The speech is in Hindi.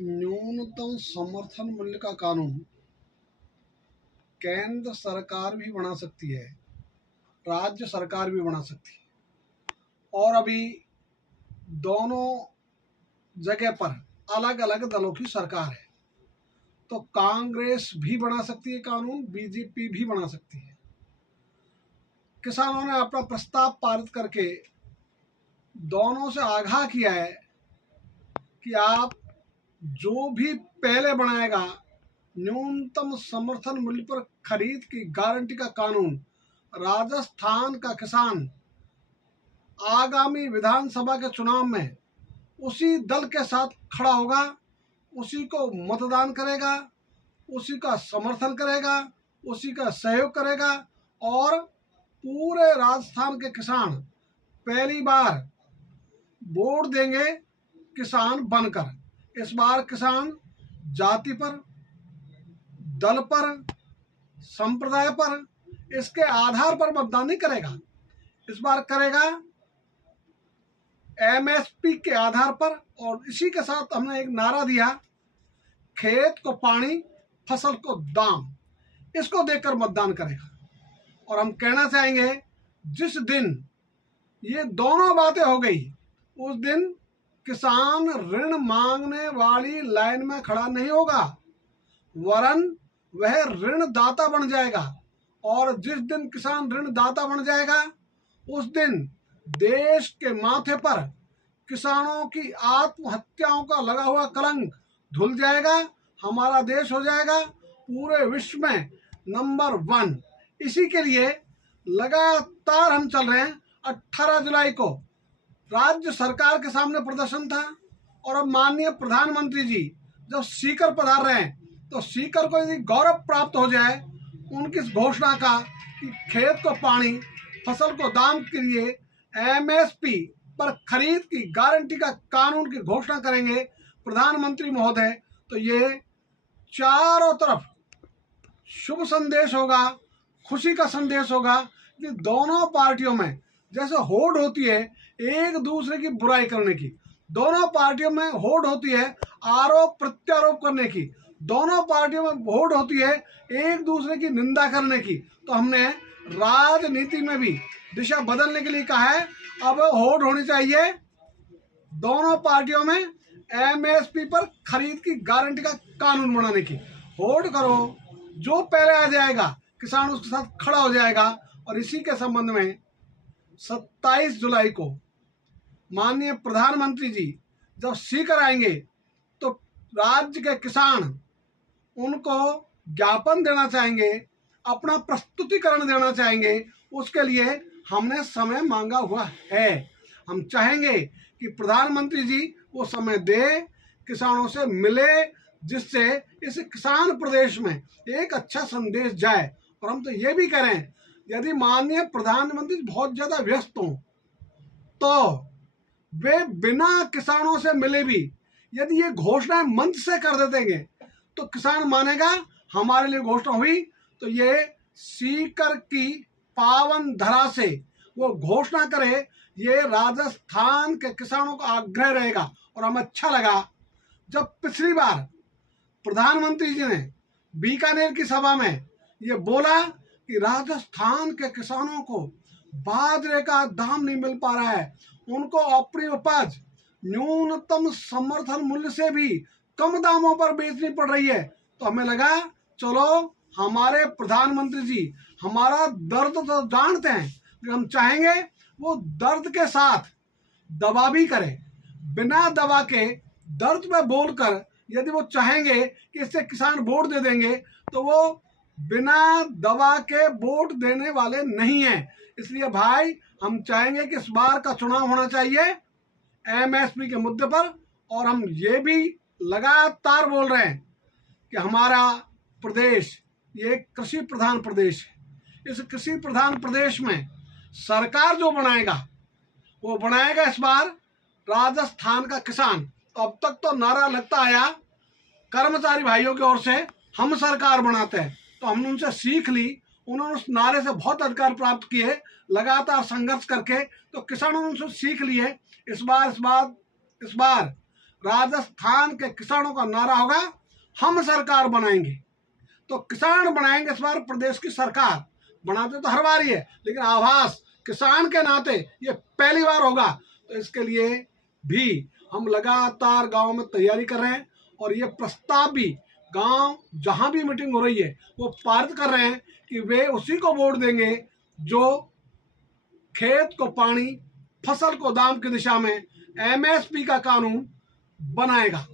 न्यूनतम समर्थन मूल्य का कानून केंद्र सरकार भी बना सकती है, राज्य सरकार भी बना सकती है, और अभी दोनों जगह पर अलग अलग दलों की सरकार है। तो कांग्रेस भी बना सकती है कानून, बीजेपी भी बना सकती है। किसानों ने अपना प्रस्ताव पारित करके दोनों से आगाह किया है कि आप जो भी पहले बनाएगा न्यूनतम समर्थन मूल्य पर खरीद की गारंटी का कानून, राजस्थान का किसान आगामी विधानसभा के चुनाव में उसी दल के साथ खड़ा होगा, उसी को मतदान करेगा, उसी का समर्थन करेगा, उसी का सहयोग करेगा, और पूरे राजस्थान के किसान पहली बार वोट देंगे किसान बनकर। इस बार किसान जाति पर, दल पर, संप्रदाय पर, इसके आधार पर मतदान नहीं करेगा। इस बार करेगा एमएसपी के आधार पर। और इसी के साथ हमने एक नारा दिया, खेत को पानी, फसल को दाम, इसको देकर मतदान करेगा। और हम कहना चाहेंगे, जिस दिन ये दोनों बातें हो गई उस दिन किसान ऋण मांगने वाली लाइन में खड़ा नहीं होगा, वरन वह ऋणदाता बन जाएगा। और जिस दिन किसान ऋणदाता बन जाएगा उस दिन देश के माथे पर किसानों की आत्महत्याओं का लगा हुआ कलंक धुल जाएगा। हमारा देश हो जाएगा पूरे विश्व में नंबर 1। इसी के लिए लगातार हम चल रहे हैं। 18 जुलाई को राज्य सरकार के सामने प्रदर्शन था, और अब माननीय प्रधानमंत्री जी जब सीकर पधार रहे हैं तो सीकर को यदि गौरव प्राप्त हो जाए उनकी इस घोषणा का कि खेत को पानी, फसल को दाम के लिए एमएसपी पर खरीद की गारंटी का कानून की घोषणा करेंगे प्रधानमंत्री महोदय, तो ये चारों तरफ शुभ संदेश होगा, खुशी का संदेश होगा कि दोनों पार्टियों में जैसे होड़ होती है एक दूसरे की बुराई करने की, दोनों पार्टियों में होड़ होती है आरोप प्रत्यारोप करने की, दोनों पार्टियों में होड़ होती है एक दूसरे की निंदा करने की, तो हमने राजनीति में भी दिशा बदलने के लिए कहा है। अब होड़ होनी चाहिए दोनों पार्टियों में एमएसपी पर खरीद की गारंटी का कानून बनाने की। होड़ करो, जो पहले आ जाएगा किसान उसके साथ खड़ा हो जाएगा। और इसी के संबंध में 27 जुलाई को माननीय प्रधानमंत्री जी जब सीकर आएंगे तो राज्य के किसान उनको ज्ञापन देना चाहेंगे, अपना प्रस्तुतिकरण देना चाहेंगे। उसके लिए हमने समय मांगा हुआ है। हम चाहेंगे कि प्रधानमंत्री जी वो समय दे, किसानों से मिले, जिससे इस किसान प्रदेश में एक अच्छा संदेश जाए। और हम तो ये भी करें, यदि माननीय प्रधानमंत्री बहुत ज़्यादा व्यस्त हों तो वे बिना किसानों से मिले भी यदि ये घोषणाएं मंच से कर देंगे तो किसान मानेगा हमारे लिए घोषणा हुई। तो ये सीकर की पावन धरा से वो घोषणा करे, ये राजस्थान के किसानों का आग्रह रहेगा। और हमें अच्छा लगा जब पिछली बार प्रधानमंत्री जी ने बीकानेर की सभा में ये बोला कि राजस्थान के किसानों को बाजरे का दाम नहीं मिल पा रहा है, उनको अपनी उपज न्यूनतम समर्थन मूल्य से भी कम दामों पर बेचनी पड़ रही है। तो हमें लगा चलो हमारे प्रधानमंत्री जी हमारा दर्द तो जानते हैं, लेकिन हम चाहेंगे वो दर्द के साथ दवा भी करें। बिना दवा के दर्द में बोलकर यदि वो चाहेंगे कि इससे किसान वोट दे देंगे तो वो बिना दवा के वोट देने वाले नहीं हैं। इसलिए भाई हम चाहेंगे कि इस बार का चुनाव होना चाहिए एमएसपी के मुद्दे पर। और हम ये भी लगातार बोल रहे हैं कि हमारा प्रदेश ये कृषि प्रधान प्रदेश है। इस कृषि प्रधान प्रदेश में सरकार जो बनाएगा वो बनाएगा इस बार राजस्थान का किसान। तो अब तक तो नारा लगता आया कर्मचारी भाइयों की ओर से, हम सरकार बनाते हैं। तो हमने उनसे सीख ली, उन्होंने उस नारे से बहुत अधिकार प्राप्त किए लगातार संघर्ष करके। तो किसानों ने उनसे सीख लिए। इस बार राजस्थान के किसानों का नारा होगा, हम सरकार बनाएंगे। तो किसान बनाएंगे, इस बार प्रदेश की सरकार बनाते तो हर बार ही है, लेकिन आभास किसान के नाते ये पहली बार होगा। तो इसके लिए भी हम लगातार गांव में तैयारी कर रहे हैं और ये प्रस्ताव भी गांव जहां भी मीटिंग हो रही है वो पारित कर रहे हैं कि वे उसी को वोट देंगे जो खेत को पानी, फसल को दाम की दिशा में एमएसपी का कानून बनाएगा।